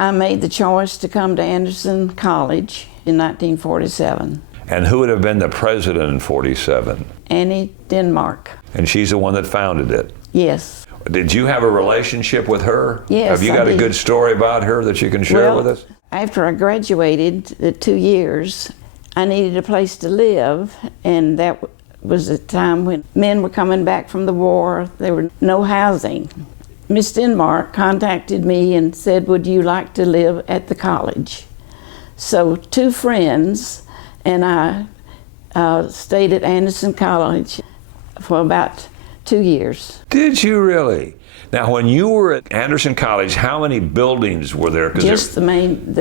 I made the choice to come to Anderson College in 1947. And who would have been the president in 47? Annie Denmark. And she's the one that founded it? Yes. Did you have a relationship with her? Yes, Have you got a good story about her that you can share with us? After I graduated, the 2 years, I needed a place to live, and that was a time when men were coming back from the war. There were no housing. Miss Denmark contacted me and said, would you like to live at the college? So 2 friends and I stayed at Anderson College for about 2 years. Did you really? Now, when you were at Anderson College, how many buildings were there? Just the main.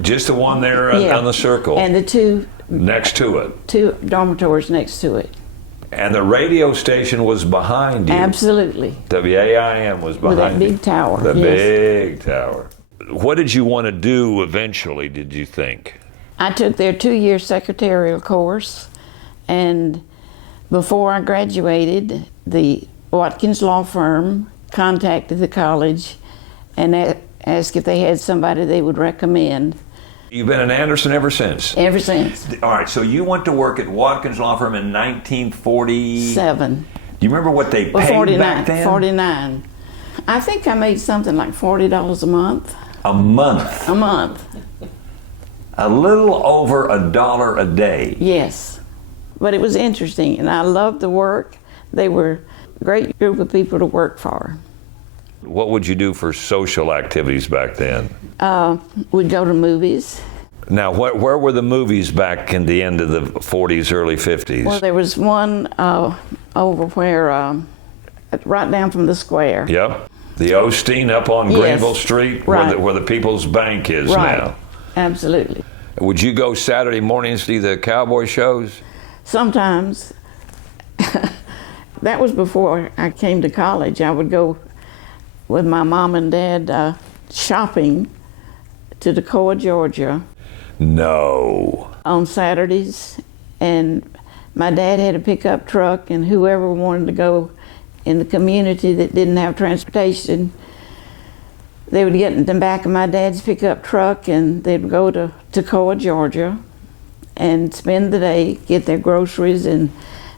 Just the one there on the circle? And the 2 next to it? 2 dormitories next to it. And the radio station was behind you? Absolutely. WAIM was behind you? With that big tower. The big tower. What did you want to do eventually, did you think? I took their 2-year secretarial course, and before I graduated, the Watkins law firm contacted the college and asked if they had somebody they would recommend. You've been in Anderson ever since? Ever since. All right, so you went to work at Watkins law firm in 1947. Do you remember what they paid back then? 49. I think I made something like $40 a month. A month? A month. A little over $1 a day. Yes. But it was interesting, and I loved the work. They were a great group of people to work for. What would you do for social activities back then? We'd go to movies. Now, where were the movies back in the end of the 40s, early 50s? Well, there was one over where, right down from the square. Yep. The Osteen up on Greenville Street, right. where the People's Bank is now. Absolutely. Would you go Saturday mornings to see the cowboy shows? Sometimes. That was before I came to college. I would go with my mom and dad shopping to Toccoa, Georgia. No. On Saturdays, and my dad had a pickup truck, and whoever wanted to go in the community that didn't have transportation, they would get in the back of my dad's pickup truck and they'd go to Toccoa, Georgia and spend the day, get their groceries, and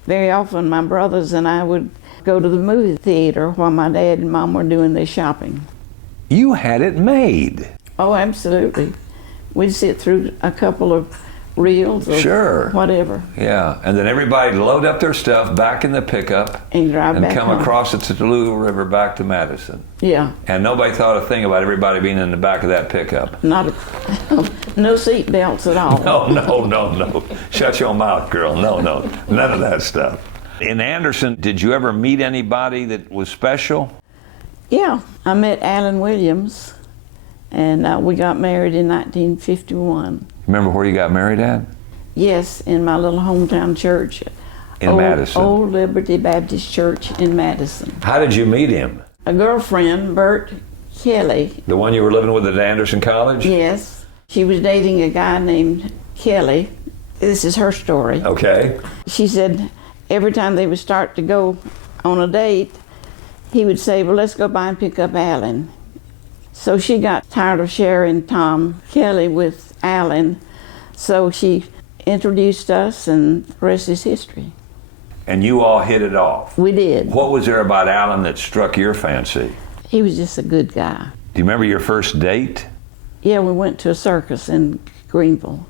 very often my brothers and I would go to the movie theater while my dad and mom were doing their shopping. You had it made. Oh, absolutely. We'd sit through a couple of reels or whatever. Yeah, and then everybody load up their stuff back in the pickup and drive back come home. Across the Toluca River back to Madison. Yeah. And nobody thought a thing about everybody being in the back of that pickup. No seat belts at all. No. Shut your mouth, girl. No. None of that stuff. In Anderson, did you ever meet anybody that was special? Yeah, I met Alan Williams, and we got married in 1951. Remember where you got married at? Yes, in my little hometown church. In Madison? Old Liberty Baptist Church in Madison. How did you meet him? A girlfriend, Bert Kelly. The one you were living with at Anderson College? Yes. She was dating a guy named Kelly. This is her story. Okay. She said every time they would start to go on a date, he would say, well, let's go by and pick up Alan. So she got tired of sharing Tom Kelly with Alan, so she introduced us, and the rest is history. And you all hit it off? We did. What was there about Alan that struck your fancy? He was just a good guy. Do you remember your first date? Yeah, we went to a circus in Greenville.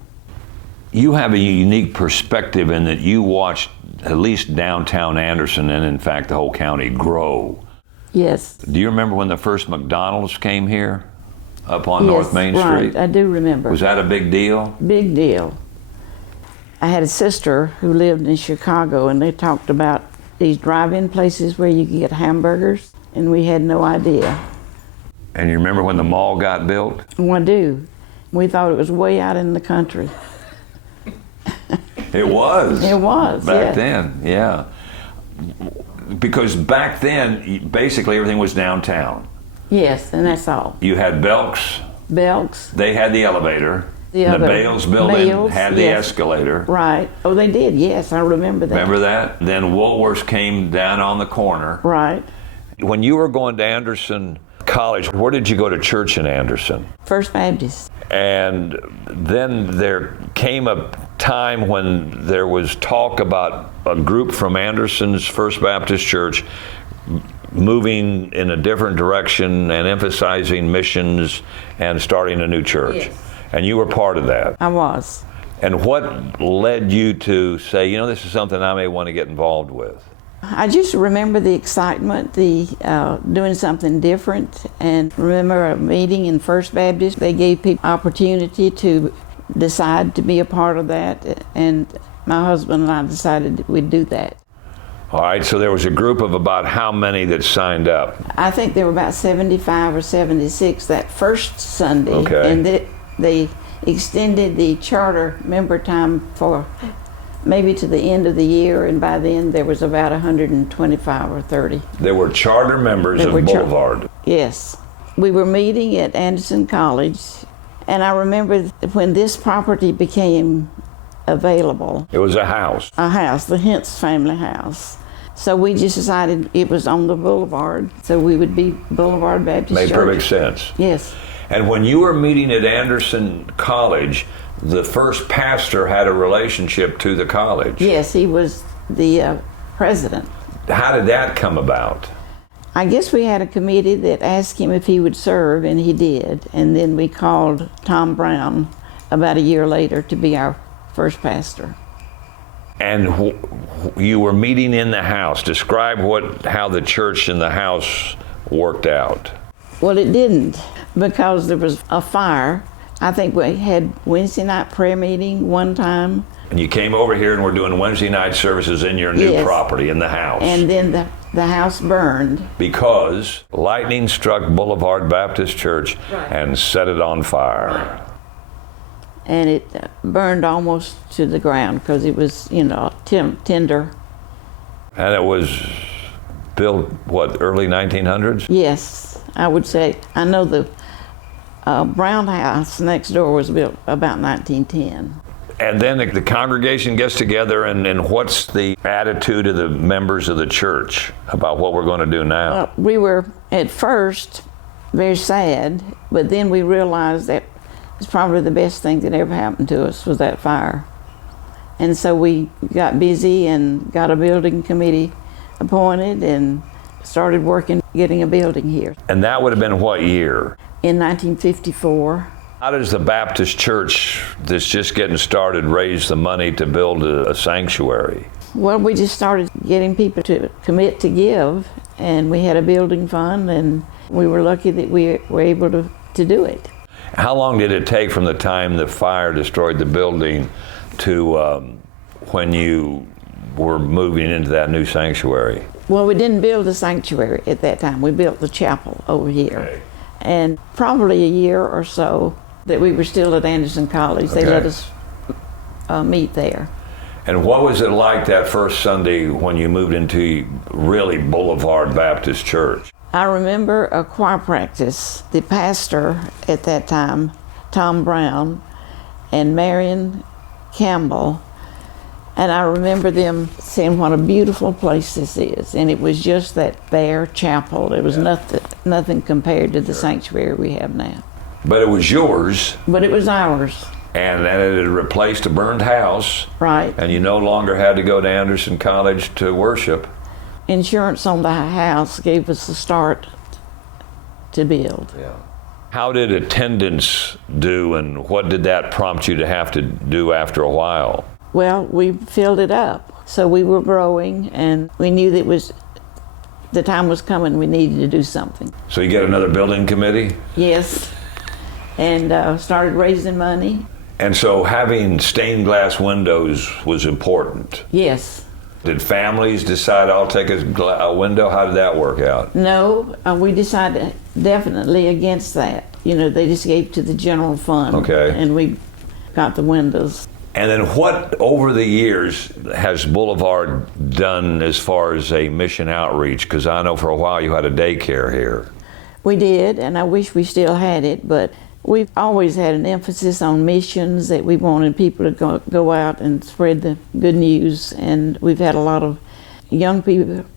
You have a unique perspective in that you watched at least downtown Anderson and in fact the whole county grow. Yes. Do you remember when the first McDonald's came here up on North Main Street? Right, I do remember. Was that a big deal? Big deal. I had a sister who lived in Chicago, and they talked about these drive-in places where you could get hamburgers, and we had no idea. And you remember when the mall got built? Oh, I do. We thought it was way out in the country. It was. It was, back then, yeah. Because back then, basically everything was downtown. Yes, and that's all. You had Belk's. Belk's. They had the elevator. The Bales building had the escalator. Right. Oh, they did, yes, I remember that. Remember that? Then Woolworths came down on the corner. Right. When you were going to Anderson college, where did you go to church in Anderson? First Baptist. And then there came a time when there was talk about a group from Anderson's First Baptist Church moving in a different direction and emphasizing missions and starting a new church. Yes. And you were part of that. I was. And what led you to say, this is something I may want to get involved with? I just remember the excitement, the doing something different, and remember a meeting in First Baptist. They gave people opportunity to decide to be a part of that, and my husband and I decided that we'd do that. All right, so there was a group of about how many that signed up? I think there were about 75 or 76 that first Sunday, Okay. and they extended the charter member time for maybe to the end of the year, and by then there was about 125 or 30. There were charter members of Boulevard. Yes. We were meeting at Anderson College, and I remember when this property became available. It was a house. A house, the Hintz family house. So we just decided it was on the boulevard, so we would be Boulevard Baptist Church. Made perfect sense. Yes. And when you were meeting at Anderson College, the first pastor had a relationship to the college. Yes, he was the president. How did that come about? I guess we had a committee that asked him if he would serve, and he did. And then we called Tom Brown about a year later to be our first pastor. And you were meeting in the house. Describe how the church and the house worked out. Well, it didn't, because there was a fire. I think we had Wednesday night prayer meeting one time. And you came over here and we're doing Wednesday night services in your new property, in the house. And then the house burned. Because lightning struck Boulevard Baptist Church and set it on fire. And it burned almost to the ground because it was, tinder. And it was built, early 1900s? Yes, I would say. I know the Brown house next door was built about 1910. And then the congregation gets together, and what's the attitude of the members of the church about what we're going to do now? We were, at first, very sad, but then we realized that it's probably the best thing that ever happened to us was that fire. And so we got busy and got a building committee appointed and started working, getting a building here. And that would have been what year? In 1954. How does the Baptist church that's just getting started raise the money to build a sanctuary? Well, we just started getting people to commit to give, and we had a building fund, and we were lucky that we were able to do it. How long did it take from the time the fire destroyed the building to when you were moving into that new sanctuary? Well, we didn't build the sanctuary at that time. We built the chapel over here. Okay. And probably a year or so that we were still at Anderson College. They let us meet there. And what was it like that first Sunday when you moved into really Boulevard Baptist Church? I remember a choir practice. The pastor at that time, Tom Brown, and Marion Campbell, and I remember them saying what a beautiful place this is. And it was just that bare chapel. There was nothing compared to the sanctuary we have now. But it was yours. But it was ours. And then it had replaced a burned house. Right. And you no longer had to go to Anderson College to worship. Insurance on the house gave us the start to build. Yeah. How did attendance do, and what did that prompt you to have to do after a while? Well, we filled it up. So we were growing, and we knew that the time was coming, we needed to do something. So you get another building committee? Yes, and started raising money. And so having stained glass windows was important. Yes. Did families decide, I'll take a window? How did that work out? No, we decided definitely against that. They just gave to the general fund. Okay. And we got the windows. And then what, over the years, has Boulevard done as far as a mission outreach? Because I know for a while you had a daycare here. We did, and I wish we still had it, but we've always had an emphasis on missions, that we wanted people to go out and spread the good news. And we've had a lot of young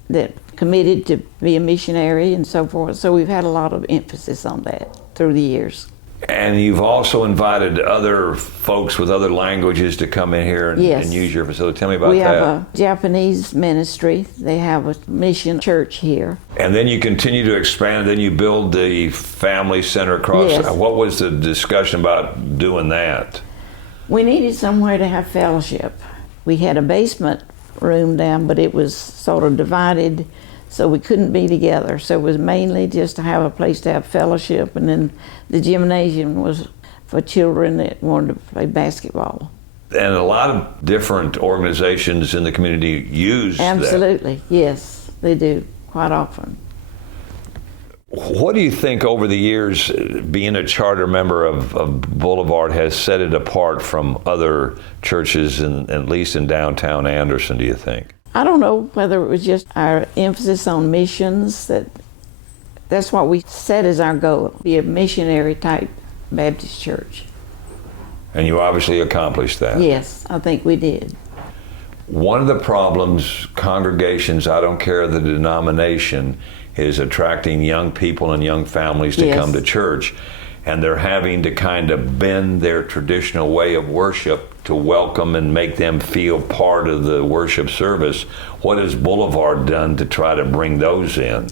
that committed to be a missionary and so forth. So we've had a lot of emphasis on that through the years. And you've also invited other folks with other languages to come in here and, Yes. and use your facility. Tell me about We that. have a Japanese ministry. They have a mission church here. And then you continue to expand. Then you build the family center across. Yes. What was the discussion about doing that? We needed somewhere to have fellowship. We had a basement room down, but it was sort of divided, so we couldn't be together. So it was mainly just to have a place to have fellowship, and then the gymnasium was for children that wanted to play basketball. And a lot of different organizations in the community use that. Absolutely, yes, they do, quite often. What do you think over the years, being a charter member of Boulevard, has set it apart from other churches, at least in downtown Anderson, do you think? I don't know whether it was just our emphasis on missions, that's what we set as our goal, be a missionary type Baptist church. And you obviously accomplished that. Yes, I think we did. One of the problems congregations, I don't care the denomination, is attracting young people and young families to Yes. come to church. And they're having to kind of bend their traditional way of worship to welcome and make them feel part of the worship service. What has Boulevard done to try to bring those in?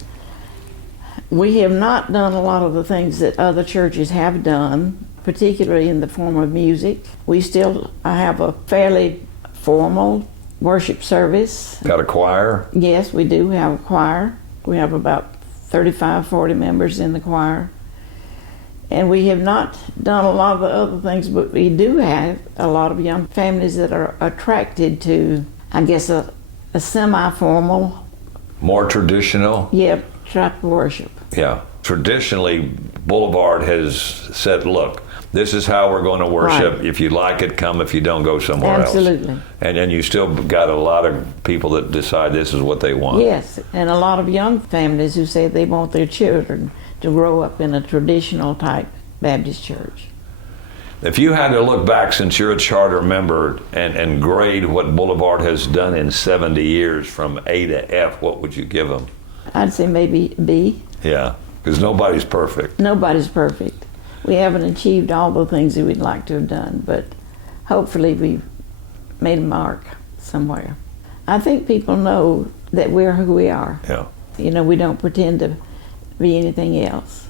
We have not done a lot of the things that other churches have done, particularly in the form of music. We still have a fairly formal worship service. Got a choir? Yes, we do have a choir. We have about 35, 40 members in the choir. And we have not done a lot of the other things, but we do have a lot of young families that are attracted to, I guess, a semi-formal, More traditional? type of worship. Yeah. Traditionally, Boulevard has said, look, this is how we're going to worship. Right. If you like it, come. If you don't, go somewhere Absolutely. else. And then you still got a lot of people that decide this is what they want. Yes, and a lot of young families who say they want their children to grow up in a traditional type Baptist church. If you had to look back since you're a charter member and grade what Boulevard has done in 70 years from A to F, what would you give them? I'd say maybe B. Yeah, because nobody's perfect. Nobody's perfect. We haven't achieved all the things that we'd like to have done, but hopefully we've made a mark somewhere. I think people know that we're who we are. Yeah. You know, we don't pretend to be anything else.